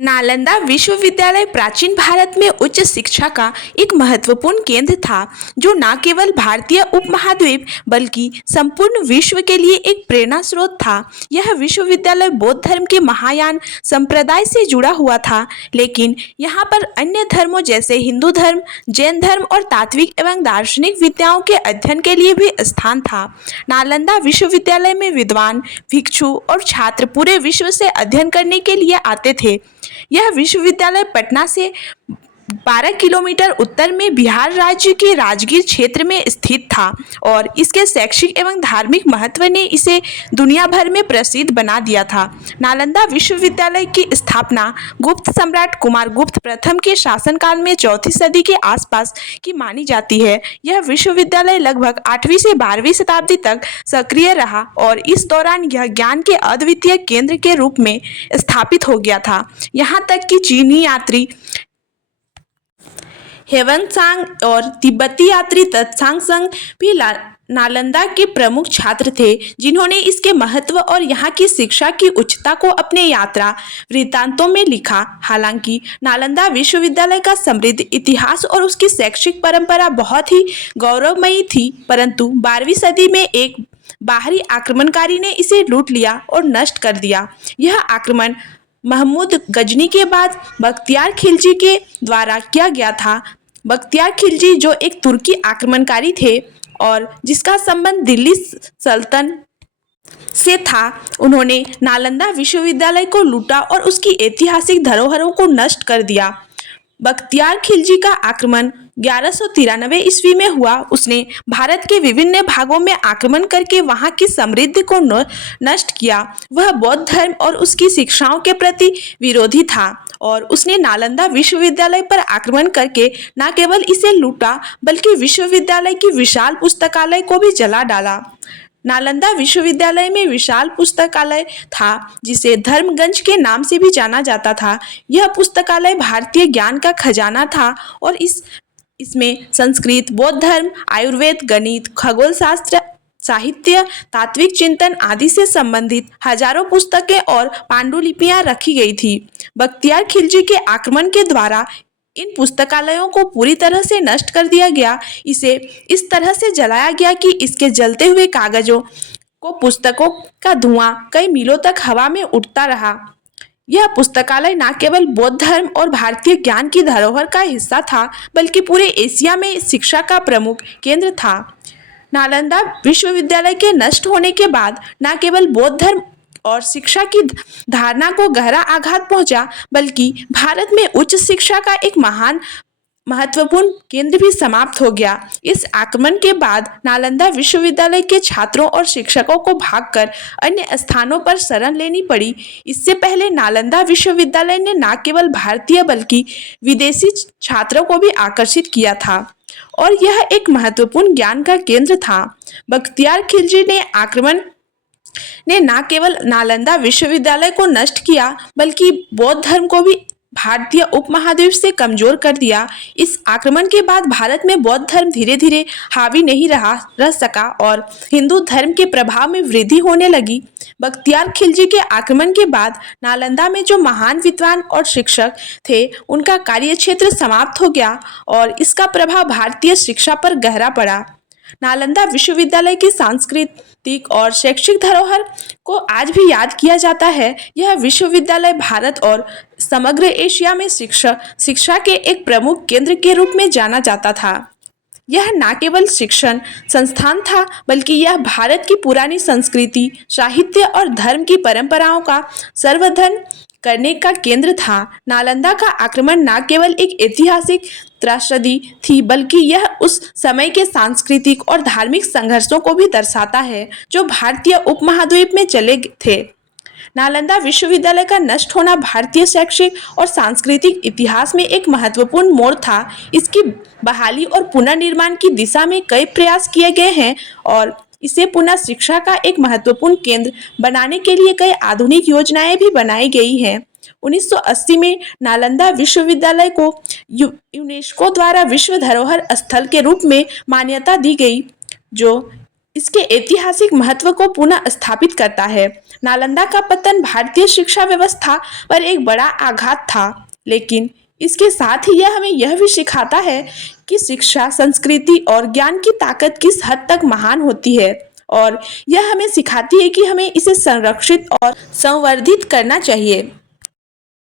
नालंदा विश्वविद्यालय प्राचीन भारत में उच्च शिक्षा का एक महत्वपूर्ण केंद्र था, जो न केवल भारतीय उपमहाद्वीप बल्कि संपूर्ण विश्व के लिए एक प्रेरणा स्रोत था। यह विश्वविद्यालय बौद्ध धर्म के महायान संप्रदाय से जुड़ा हुआ था, लेकिन यहाँ पर अन्य धर्मों जैसे हिंदू धर्म, जैन धर्म और तात्विक एवं दार्शनिक विद्याओं के अध्ययन के लिए भी स्थान था। नालंदा विश्वविद्यालय में विद्वान, भिक्षु और छात्र पूरे विश्व से अध्ययन करने के लिए आते थे। यह विश्वविद्यालय पटना से 12 किलोमीटर उत्तर में बिहार राज्य के राजगीर क्षेत्र में स्थित था और इसके शैक्षिक एवं धार्मिक महत्व ने इसे दुनिया भर में प्रसिद्ध बना दिया था। नालंदा विश्वविद्यालय की स्थापना गुप्त सम्राट कुमारगुप्त प्रथम के शासनकाल में 4वीं सदी के आसपास की मानी जाती है। यह विश्वविद्यालय लगभग 8वीं से 12वीं शताब्दी तक सक्रिय रहा और इस दौरान यह ज्ञान के अद्वितीय केंद्र के रूप में स्थापित हो गया था। यहाँ तक कि चीनी यात्री ह्वेनसांग और तिब्बती यात्री त्सांगसांग भी नालंदा के प्रमुख छात्र थे, जिन्होंने इसके महत्व और यहाँ की शिक्षा की उच्चता को अपने यात्रा वृत्तांतों में लिखा। हालांकि नालंदा विश्वविद्यालय का समृद्ध इतिहास और उसकी शैक्षिक परंपरा बहुत ही गौरवमयी थी, परंतु 12वीं सदी में एक बाहरी आक्रमणकारी ने इसे लूट लिया और नष्ट कर दिया। यह आक्रमण महमूद गजनी के बाद बख्तियार खिलजी के द्वारा किया गया था। बख्तियार खिलजी, जो एक तुर्की आक्रमणकारी थे और जिसका संबंध दिल्ली सल्तनत से था, उन्होंने नालंदा विश्वविद्यालय को लूटा और उसकी ऐतिहासिक धरोहरों को नष्ट कर दिया। बख्तियार खिलजी का आक्रमण 1193 ईस्वी में हुआ। उसने भारत के विभिन्न भागों में आक्रमण करके वहां की समृद्धि को नष्ट किया। वह बौद्ध धर्म और उसकी शिक्षाओं के प्रति विरोधी था और उसने नालंदा विश्वविद्यालय पर आक्रमण करके न केवल इसे लूटा बल्कि विश्वविद्यालय की विशाल पुस्तकालय को भी जला डाला। नालंदा विश्वविद्यालय में विशाल पुस्तकालय था, जिसे धर्मगंज के नाम से भी जाना जाता था। यह पुस्तकालय भारतीय ज्ञान का खजाना था और इसमें संस्कृत, बौद्ध धर्म, आयुर्वेद, गणित, खगोल शास्त्र, साहित्य, तात्विक चिंतन आदि से संबंधित हजारों पुस्तकें और पांडुलिपियां रखी गई थी। बख्तियार खिलजी के आक्रमण के द्वारा इन पुस्तकालयों को पूरी तरह से नष्ट कर दिया गया। इसे इस तरह से जलाया गया कि इसके जलते हुए कागजों को पुस्तकों का धुआं कई मीलों तक हवा में उड़ता रहा। यह पुस्तकालय न केवल बौद्ध धर्म और भारतीय ज्ञान की धरोहर का हिस्सा था, बल्कि पूरे एशिया में शिक्षा का प्रमुख केंद्र था। नालंदा विश्वविद्यालय के नष्ट होने के बाद न केवल बौद्ध धर्म और शिक्षा की धारणा को गहरा आघात पहुंचा, बल्कि भारत में उच्च शिक्षा का एक महान महत्वपूर्ण केंद्र भी समाप्त हो गया। इस आक्रमण के बाद नालंदा विश्वविद्यालय के छात्रों और शिक्षकों को भागकर अन्य स्थानों पर शरण लेनी पड़ी। इससे पहले नालंदा विश्वविद्यालय ने न केवल भारतीय बल्कि विदेशी छात्रों को भी आकर्षित किया था और यह एक महत्वपूर्ण ज्ञान का केंद्र था। बख्तियार खिलजी ने आक्रमण ने न केवल नालंदा विश्वविद्यालय को नष्ट किया, बल्कि बौद्ध धर्म को भी भारतीय उपमहाद्वीप से कमजोर कर दिया। इस आक्रमण के बाद भारत में बौद्ध धर्म धीरे धीरे हावी नहीं रह सका और हिंदू धर्म के प्रभाव में वृद्धि होने लगी। बख्तियार खिलजी के आक्रमण के बाद नालंदा में जो महान विद्वान और शिक्षक थे, उनका कार्यक्षेत्र समाप्त हो गया और इसका प्रभाव भारतीय शिक्षा पर गहरा पड़ा। नालंदा विश्वविद्यालय की सांस्कृतिक और शैक्षिक धरोहर को आज भी याद किया जाता है। यह विश्वविद्यालय भारत और समग्र एशिया में शिक्षा के एक प्रमुख केंद्र के रूप में जाना जाता था। यह न केवल शिक्षण संस्थान था, बल्कि यह भारत की पुरानी संस्कृति, साहित्य और धर्म की परंपराओं का संवर्धन करने का केंद्र था। नालंदा का आक्रमण न केवल एक ऐतिहासिक त्रासदी थी, बल्कि यह उस समय के सांस्कृतिक और धार्मिक संघर्षों को भी दर्शाता है जो भारतीय उपमहाद्वीप में चले थे। नालंदा विश्वविद्यालय का नष्ट होना भारतीय शैक्षिक और सांस्कृतिक इतिहास में एक महत्वपूर्ण मोड़ था। इसकी बहाली और पुनर्निर्माण की दिशा में कई प्रयास किए गए हैं और इसे पुनः शिक्षा का एक महत्वपूर्ण केंद्र बनाने के लिए कई आधुनिक योजनाएं भी बनाई गई हैं। 1980 में नालंदा विश्वविद्यालय को यूनेस्को द्वारा विश्व धरोहर स्थल के रूप में मान्यता दी गई, जो इसके ऐतिहासिक महत्व को पुनः स्थापित करता है। नालंदा का पतन भारतीय शिक्षा व्यवस्था पर एक बड़ा आघात था, लेकिन इसके साथ ही यह हमें यह भी सिखाता है कि शिक्षा, संस्कृति और ज्ञान की ताकत किस हद तक महान होती है, और यह हमें सिखाती है कि हमें इसे संरक्षित और संवर्धित करना चाहिए।